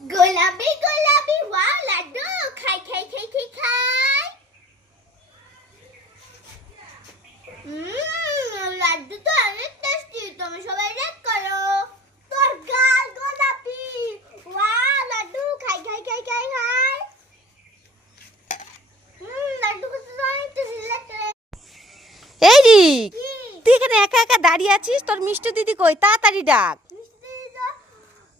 গোলাপি গোলাপি ওয়াও লাড্ডু খাই খাই খাই খাই খাই। লাড্ডু তো অনেক টেস্টি তুমি সবাই রেড করো। তোর গাল গোলাপি। ওয়াও লাড্ডু খাই খাই খাই খাই খাই। হুম লাড্ডু খেতে অনেক টেস্টি লাগছে। এই তুই এখানে একা একা দাঁড়িয়ে আছিস? তোর মিষ্টি দিদি কই? তাড়াতাড়ি ডাক মিষ্টি তো রেস্টুরেন্টে খেতে গেছে কি হয়েছে আমাকে বল।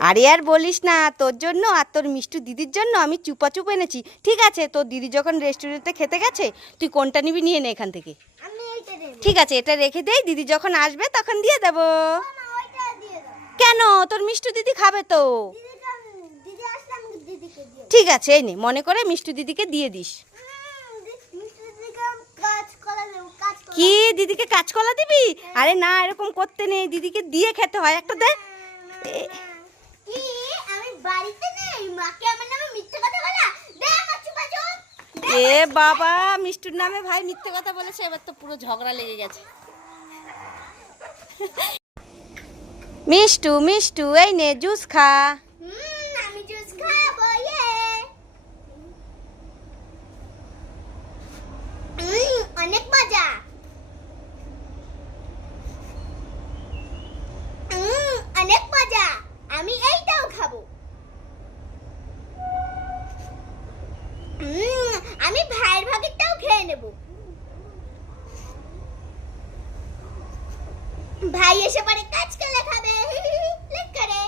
আরে আর বলিস না তোর জন্য আর তোর মিষ্টি দিদির জন্য আমি চুপা চুপ এনেছি। ঠিক আছে তোর দিদি যখন রেস্টুরেন্টে খেতে গেছে তুই কোনটা নিবি নিয়ে নে এখান থেকে। ঠিক আছে এটা রেখে দেই দিদি যখন আসবে তখন দিয়ে দেবো। কেন? তোর মিষ্টি দিদি খাবে তো। ঠিক আছে এই নে মনে করে মিষ্টি দিদিকে দিয়ে দিস উম, দি- মিষ্টি দিদিকে আমি কাজ করা দেবো কাজ করা কি দিদিকে কাঁচকলা দিবি? আরে না এরকম করতে নেই দিদিকে দিয়ে খেতে হয়। একটা দে। এ- বাবা মিষ্টুর নামে ভাই মিথ্যে কথা বলেছে এবার তো পুরো ঝগড়া লেগে গেছে। মিষ্টু মিষ্টু এই নে জুস খা হুম আমি জুস খাব ইয়ে উম, অনেক মজা উম, অনেক মজা আমি এইটাও খাব উম, আমি ভাইয়ের ভাগেরটাও খেয়ে নেব। ভাই এসে পরে কাজ করে খাবে। লেট করে।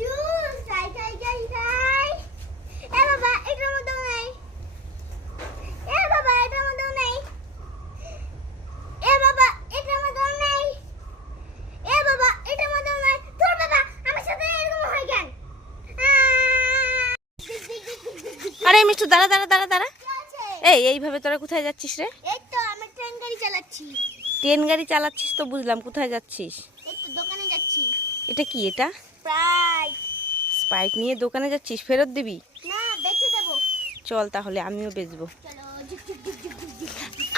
জুস। খাই খাই খাই খাই এ বাবা, এটার মধ্যেও নাই। এ বাবা, এটার মধ্যেও নাই। এ বাবা, এটার মধ্যেও নাই। এ বাবা, এটার মধ্যেও নাই। তোর বাবা, আমার সাথে এরকম হয় কেন? আরে দাঁড়া দাঁড়া দাঁড়া দাঁড়া? এই এইভাবে তোরা কোথায় যাচ্ছিস রে? এই তো আমি ট্রেন গাড়ি চালাচ্ছি। ট্রেন গাড়ি চালাচ্ছিস তো বুঝলাম কোথায় যাচ্ছিস? এই তো দোকানে যাচ্ছি। এটা কি এটা? প্রায় স্পাইট নিয়ে দোকানে যাচ্ছিস ফেরত দিবি? না বেঁচে দেবো। চল তাহলে আমিও বেচবো।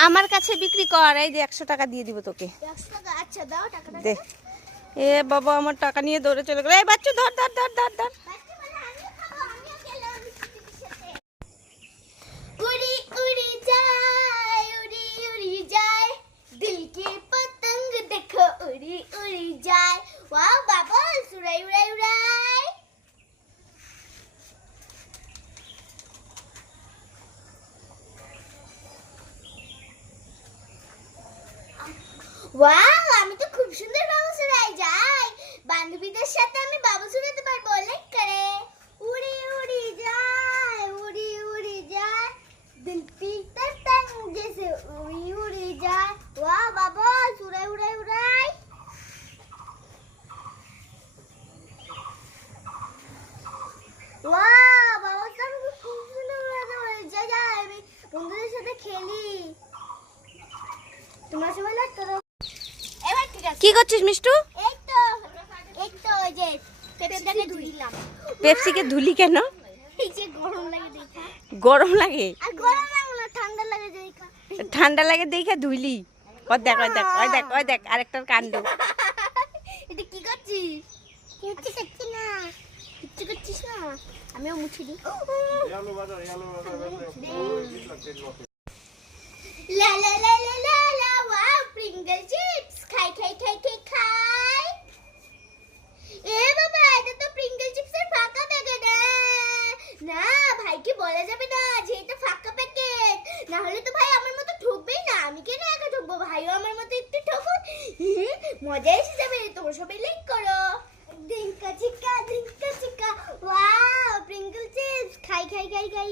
আমার কাছে বিক্রি কর এই যে একশো টাকা দিয়ে দিব তোকে। আচ্ছা দাও টাকাটা। দে। এ বাবা আমার টাকা নিয়ে দৌড়ে চলে গেল। এই বাচ্চা ধর ধর ধর ধর ধর। ওয়াও আমি তো খুব সুন্দর বাবুসরাই যাই, বান্ধবীদের সাথে আমি বাবুসরাতে পারব অনেক করে। উড়ি উড়ি যায় উড়ি উড়ি যায় দিল পিতা তাং জেসে উড়ি উড়ি যায় ওয়া বাবা সুরে উড়াই উড়াই। ওয়া বাবা তো খুব সুন্দর উড়াতে পারি। যাই আমি বন্ধুদের সাথে খেলি। তোমরা সবাই না কি করছিস মিষ্টু এই তো এই তো ওই যে পেপসিটাকে ধুইলাম পেপসিকে ধুলি কেন গরম লাগে দেখা গরম লাগে আর গরম লাগে না ঠান্ডা লাগে দেখা দেখ ওই দেখ ওই দেখ ওই দেখ আরেকটার কাণ্ড এটা কি করছিস কিচ্ছু করছি না কিচ্ছু করছিস না আমিও মুছি দিই লা লা লা লা লা লা প্রিঙ্গল চিপস খাই খাই খাই খাই এ বাবা, এটা চিপসের ফাঁকা না বলা যাবে না ফাঁকা প্যাকেট না হলে তো ভাই আমার মতো না। আমি একা আমার মতো একটু মজা করো। ডিঙ্কা চিপস খাই খাই খাই খাই